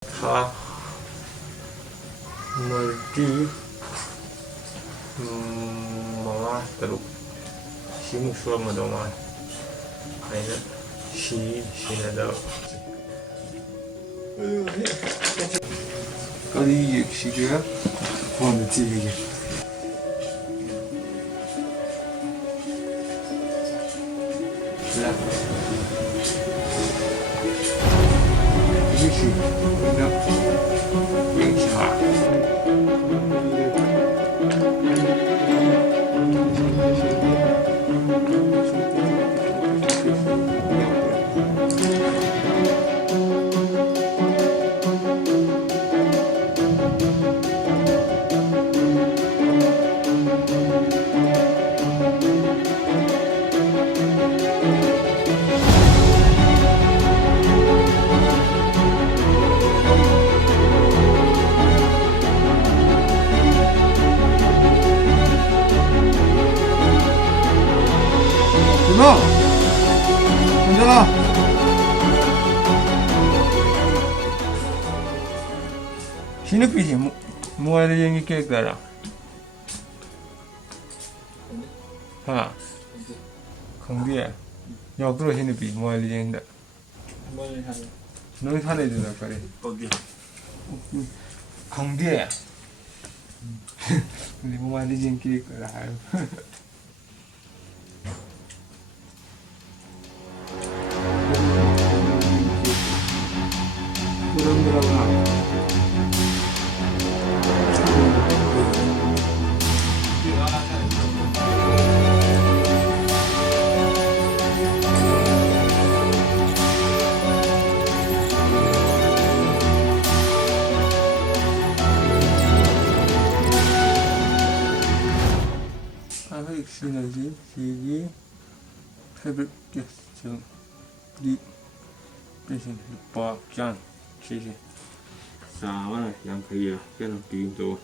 다 멀티 뭐가 따로 시묵수가 뭐더만 아니면 시나다 거기 시기가 뭔지 이게 이것이 그냥 누나! 괜찮아! 신입이지, 뭐가 얘기 깨달아. 하. 강비야. 역으로 신입이 뭐가 얘기인다. 뭘 하래? 너희 산에 있는 그래. 거기. 강비야. 근데 뭐가 얘기 깨달아. 그런 거라고. 화학 시너지 시기 회복결정 리 변신 박장 谢谢3万2可以了，变成比多。